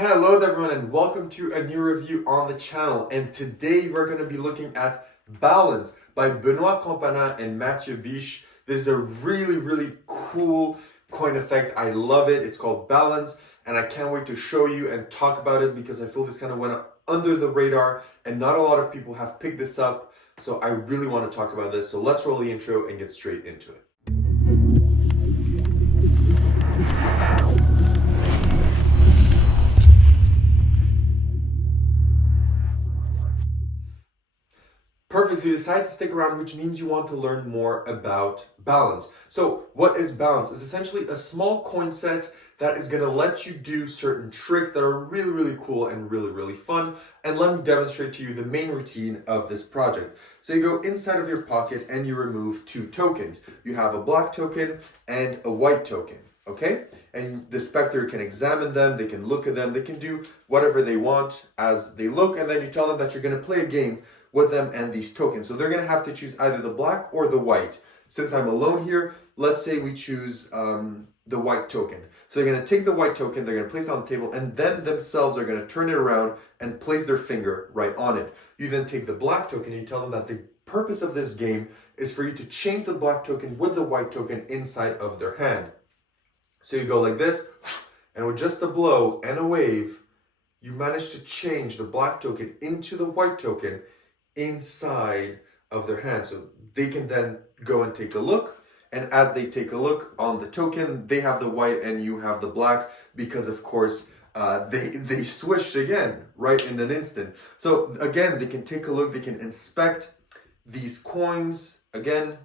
Hello there everyone and welcome to a new review on the channel, and today we're going to be looking at Balance by Benoit Campanin and Mathieu Bich. This is a really cool coin effect. I love it. It's called Balance and I can't wait to show you and talk about it because I feel this kind of went under the radar and not a lot of people have picked this up. So I really want to talk about this. So let's roll the intro and get straight into it. Perfect, so you decide to stick around, which means you want to learn more about Balance. So what is Balance? It's essentially a small coin set that is going to let you do certain tricks that are really cool and really fun. And let me demonstrate to you the main routine of this project. So you go inside of your pocket and you remove two tokens. You have a black token and a white token, okay? And the spectator can examine them, they can look at them, they can do whatever they want as they look, and then you tell them that you're going to play a game with them and these tokens. So they're going to have to choose either the black or the white. Since I'm alone here, let's say we choose the white token. So they're going to take the white token, they're going to place it on the table, and then themselves are going to turn it around and place their finger right on it. You then take the black token and you tell them that the purpose of this game is for you to change the black token with the white token inside of their hand. So you go like this, and with just a blow and a wave, you manage to change the black token into the white token inside of their hand. So they can then go and take a look, and as they take a look on the token, they have the white and you have the black, because of course they switched again right in an instant. So again, they can take a look, they can inspect these coins again.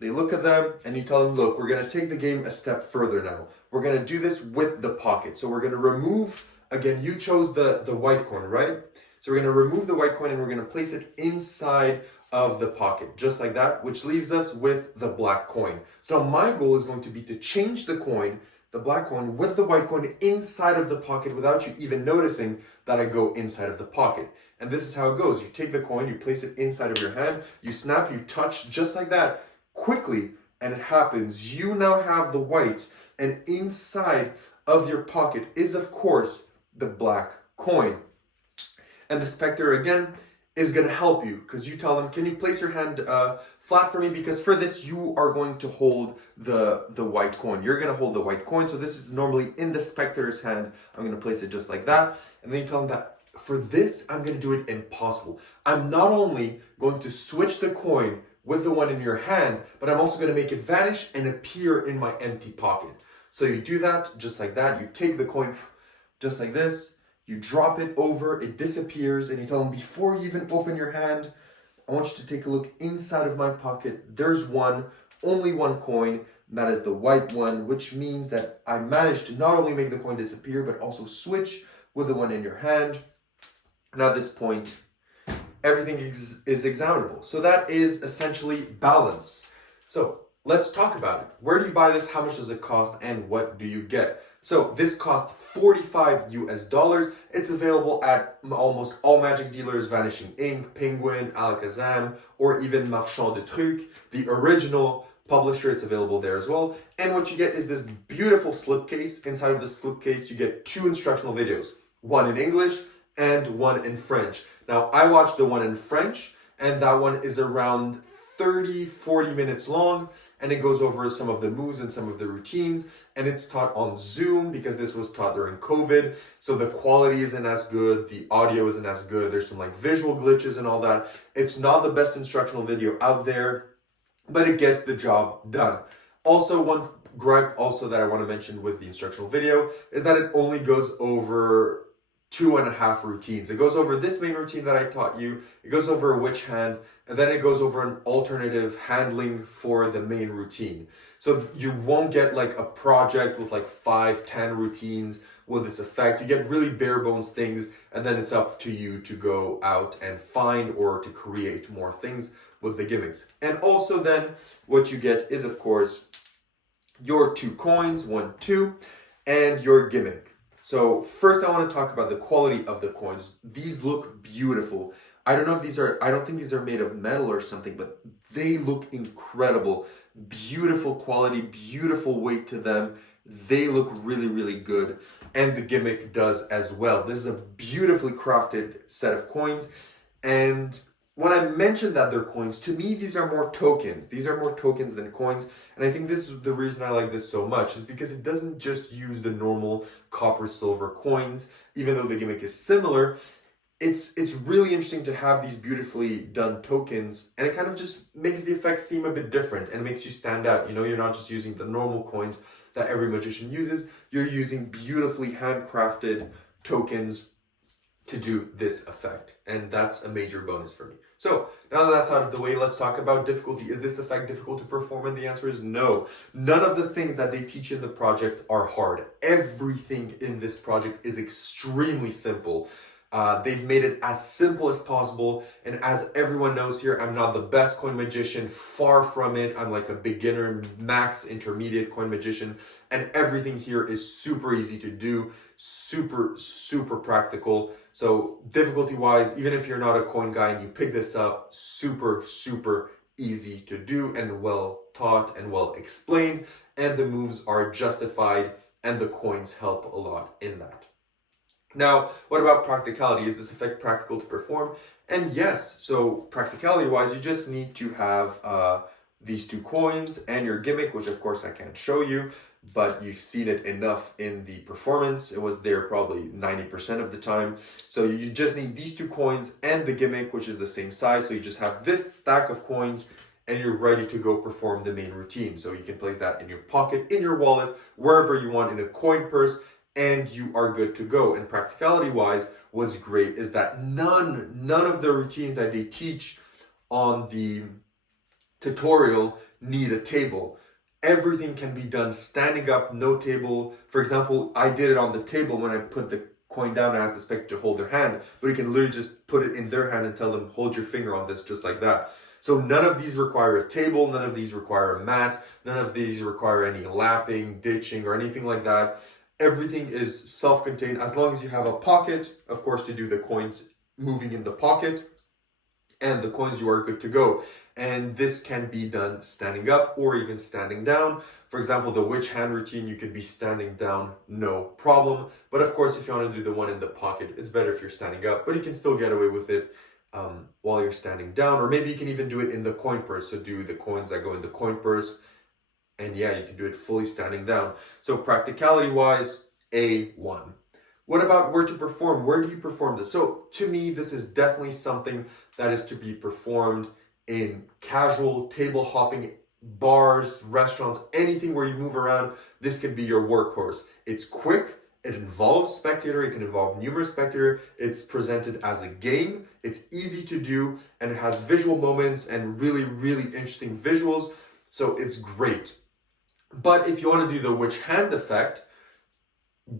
They look at them and you tell them, look, we're going to take the game a step further now. We're going to do this with the pocket. So we're going to remove, again, you chose the white coin, right? So we're going to remove the white coin and we're going to place it inside of the pocket, just like that, which leaves us with the black coin. So my goal is going to be to change the coin, the black coin, with the white coin inside of the pocket without you even noticing that I go inside of the pocket. And this is how it goes. You take the coin, you place it inside of your hand, you snap, you touch, just like that, quickly, and it happens. You now have the white, and inside of your pocket is, of course, the black coin. And the spectator, again, is going to help you because you tell them, can you place your hand flat for me? Because for this, you are going to hold the white coin. You're going to hold the white coin. So this is normally in the spectator's hand. I'm going to place it just like that. And then you tell them that for this, I'm going to do it impossible. I'm not only going to switch the coin with the one in your hand, but I'm also going to make it vanish and appear in my empty pocket. So you do that just like that. You take the coin just like this. You drop it over, it disappears, and you tell them, before you even open your hand, I want you to take a look inside of my pocket. There's one, only one coin, and that is the white one, which means that I managed to not only make the coin disappear, but also switch with the one in your hand. And at this point, everything is examinable. So that is essentially Balance. So let's talk about it. Where do you buy this? How much does it cost? And what do you get? So this cost $45 US. It's available at almost all magic dealers, Vanishing Ink, Penguin, Alakazam, or even Marchand de Trucs. The original publisher, it's available there as well. And what you get is this beautiful slipcase. Inside of the slipcase, you get two instructional videos, one in English and one in French. Now, I watched the one in French, and that one is around 30-40 minutes long, and it goes over some of the moves and some of the routines, and it's taught on Zoom because this was taught during COVID, so the quality isn't as good, the audio isn't as good, there's some like visual glitches and all that. It's not the best instructional video out there, but it gets the job done. Also, one gripe also that I want to mention with the instructional video is that it only goes over 2.5 routines. It goes over this main routine that I taught you, it goes over a witch hand, and then it goes over an alternative handling for the main routine. So you won't get like a project with like 5-10 routines with this effect. You get really bare bones things, and then it's up to you to go out and find or to create more things with the gimmicks. And also then what you get is, of course, your 2 coins, 1, 2, and your gimmick. So first I want to talk about the quality of the coins. These look beautiful. I don't know if these are, I don't think these are made of metal or something, but they look incredible. Beautiful quality, beautiful weight to them. they look really, really good. And the gimmick does as well. This is a beautifully crafted set of coins. And when I mentioned that they're coins, to me, these are more tokens. These are more tokens than coins. And I think this is the reason I like this so much, is because it doesn't just use the normal copper, silver coins, even though the gimmick is similar. It's really interesting to have these beautifully done tokens, and it kind of just makes the effect seem a bit different and makes you stand out. You know, you're not just using the normal coins that every magician uses, you're using beautifully handcrafted tokens to do this effect, and that's a major bonus for me. So now that that's out of the way, let's talk about difficulty. Is this effect difficult to perform? And the answer is no. None of the things that they teach in the project are hard. Everything in this project is extremely simple. They've made it as simple as possible, and as everyone knows here, I'm not the best coin magician, far from it. I'm like a beginner, max intermediate coin magician, and everything here is super easy to do, super practical. So difficulty wise, even if you're not a coin guy and you pick this up, super easy to do and well taught and well explained, and the moves are justified and the coins help a lot in that. Now, what about practicality? Is this effect practical to perform? And yes, so practicality wise, you just need to have these two coins and your gimmick, which of course I can't show you, but you've seen it enough in the performance. It was there probably 90% of the time. So you just need these two coins and the gimmick, which is the same size. So you just have this stack of coins and you're ready to go perform the main routine. So you can place that in your pocket, in your wallet, wherever you want, in a coin purse, and you are good to go. And practicality wise, what's great is that none of the routines that they teach on the tutorial need a table. Everything can be done standing up, no table. For example, I did it on the table when I put the coin down and asked the spectator to hold their hand, but you can literally just put it in their hand and tell them, hold your finger on this, just like that. So none of these require a table, none of these require a mat, none of these require any lapping, ditching, or anything like that. Everything is self-contained as long as you have a pocket, of course, to do the coins moving in the pocket, and the coins, you are good to go. And this can be done standing up or even standing down. For example, the witch hand routine, you could be standing down, no problem. But of course, if you want to do the one in the pocket, it's better if you're standing up, but you can still get away with it while you're standing down. Or maybe you can even do it in the coin purse. So do the coins that go in the coin purse. And yeah, you can do it fully standing down. So practicality wise, A1. What about where to perform? Where do you perform this? So to me, this is definitely something that is to be performed in casual table hopping, bars, restaurants, anything where you move around. This can be your workhorse. It's quick, it involves spectator, it can involve numerous spectator, it's presented as a game, it's easy to do, and it has visual moments and really interesting visuals. So it's great. But if you want to do the witch hand effect,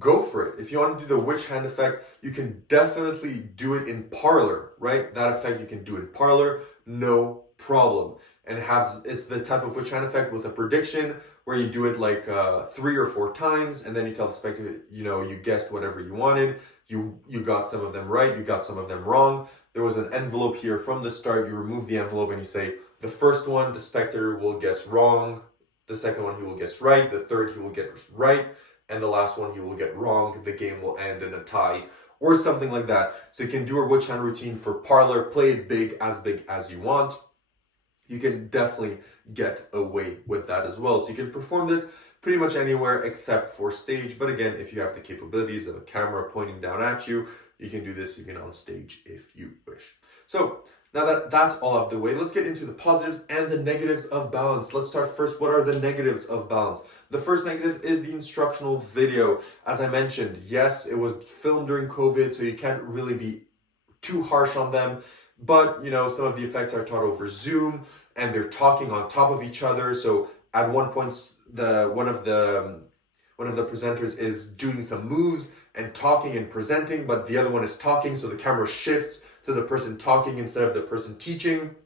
go for it. If you want to do the witch hand effect, you can definitely do it in parlor, right? That effect you can do in parlor, no problem. And it's the type of witch hand effect with a prediction where you do it like 3 or 4 times, and then you tell the spectator, you know, you guessed whatever you wanted. You got some of them right, you got some of them wrong. There was an envelope here from the start. You remove the envelope and you say, the first one, the spectator will guess wrong. The second one, he will guess right. The third, he will get right. And the last one, he will get wrong. The game will end in a tie or something like that. So you can do a witch hand routine for parlor, play it big as you want. You can definitely get away with that as well. So you can perform this pretty much anywhere except for stage. But again, if you have the capabilities of a camera pointing down at you, you can do this even on stage if you wish. So now that that's all out of the way, let's get into the positives and the negatives of balance. Let's start first. What are the negatives of balance? The first negative is the instructional video. As I mentioned, yes, it was filmed during COVID, so you can't really be too harsh on them. But, you know, some of the effects are taught over Zoom and they're talking on top of each other. So at one point, one of the presenters is doing some moves and talking and presenting, but the other one is talking. So the camera shifts to the person talking instead of the person teaching.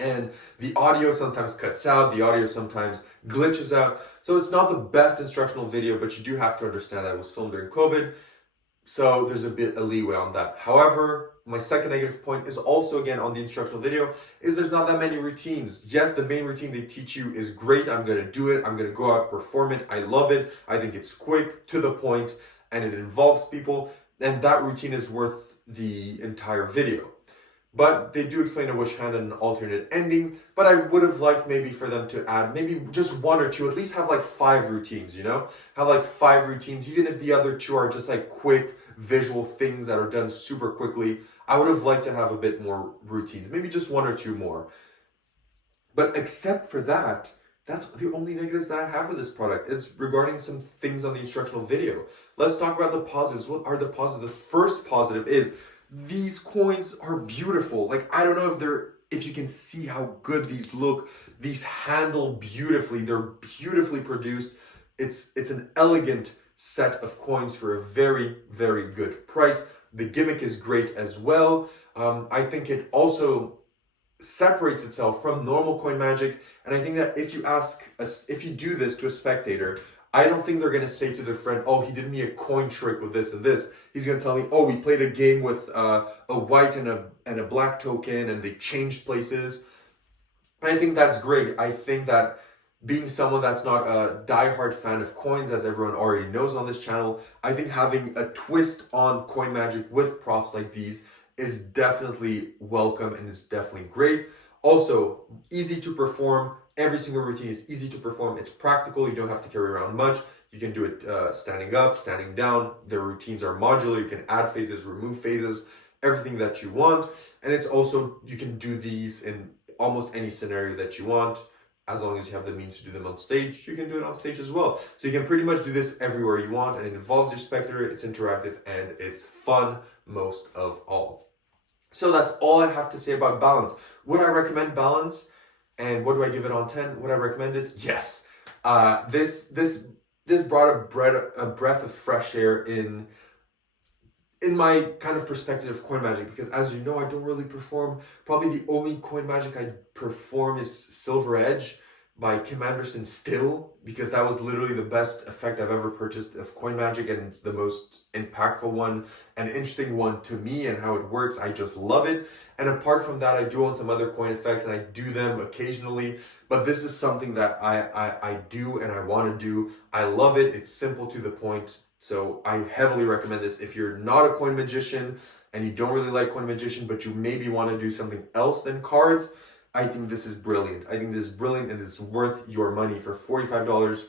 And the audio sometimes cuts out, the audio sometimes glitches out. So it's not the best instructional video, but you do have to understand that it was filmed during COVID. So there's a bit of leeway on that. However, my second negative point is also again on the instructional video, is there's not that many routines. Yes, the main routine they teach you is great. I'm going to do it. I'm going to go out, perform it. I love it. I think it's quick, to the point, and it involves people. And that routine is worth the entire video. But they do explain a wish hand and an alternate ending. But I would have liked maybe for them to add maybe just one or two, at least have like 5 routines, you know? Have like 5 routines, even if the other 2 are just like quick visual things that are done super quickly. I would have liked to have a bit more routines, maybe just 1 or 2 more. But except for that, that's the only negatives that I have for this product. It's regarding some things on the instructional video. Let's talk about the positives. What are the positives? The first positive is these coins are beautiful. Like, I don't know if you can see how good these look. These handle beautifully. They're beautifully produced. It's an elegant set of coins for a very, very good price. The gimmick is great as well. I think it also separates itself from normal coin magic, and I think that if you do this to a spectator, I don't think they're going to say to their friend, oh, he did me a coin trick with this and this. He's going to tell me, oh, we played a game with a white and a black token and they changed places. And I think that's great. I think that being someone that's not a diehard fan of coins, as everyone already knows on this channel, I think having a twist on coin magic with props like these is definitely welcome and is definitely great. Also, easy to perform. Every single routine is easy to perform. It's practical. You don't have to carry around much. You can do it standing up, standing down. The routines are modular. You can add phases, remove phases, everything that you want. And it's also, you can do these in almost any scenario that you want. As long as you have the means to do them on stage, you can do it on stage as well. So you can pretty much do this everywhere you want, and it involves your spectator, it's interactive, and it's fun most of all. So that's all I have to say about balance. Would I recommend balance? And what do I give it on 10? Would I recommend it? Yes. This brought a breath of fresh air in my kind of perspective of coin magic, because as you know, I don't really perform. Probably the only coin magic I perform is Silver Edge by Kim Anderson still, because that was literally the best effect I've ever purchased of coin magic, and it's the most impactful one and interesting one to me, and how it works, I just love it. And apart from that, I do own some other coin effects, and I do them occasionally, but this is something that I do and I want to do. I love it. It's simple, to the point. So I heavily recommend this. If you're not a coin magician and you don't really like coin magician, but you maybe want to do something else than cards, I think this is brilliant. I think this is brilliant, and it's worth your money. For $45,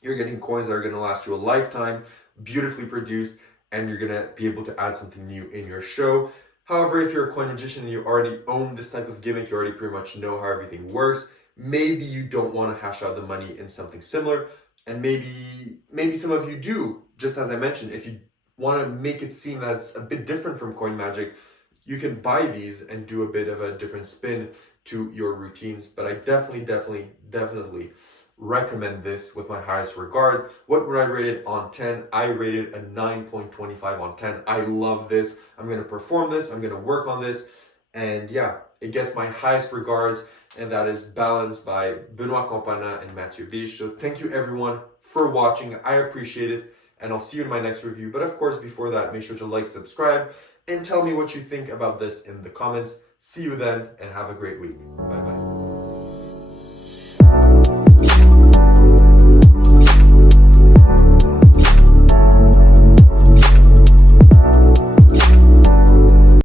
you're getting coins that are going to last you a lifetime, beautifully produced, and you're going to be able to add something new in your show. However, if you're a coin magician and you already own this type of gimmick, you already pretty much know how everything works, maybe you don't want to hash out the money in something similar. And maybe some of you do, just as I mentioned. If you want to make it seem that it's a bit different from coin magic, you can buy these and do a bit of a different spin to your routines. But I definitely recommend this with my highest regard. What would I rate it on 10? I rated a 9.25 on 10. I love this. I'm going to perform this. I'm going to work on this. And yeah, it gets my highest regards. And that is Balance by Benoit Campana and Mathieu Bich. So thank you everyone for watching. I appreciate it. And I'll see you in my next review. But of course, before that, make sure to like, subscribe, and tell me what you think about this in the comments. See you then, and have a great week. Bye-bye.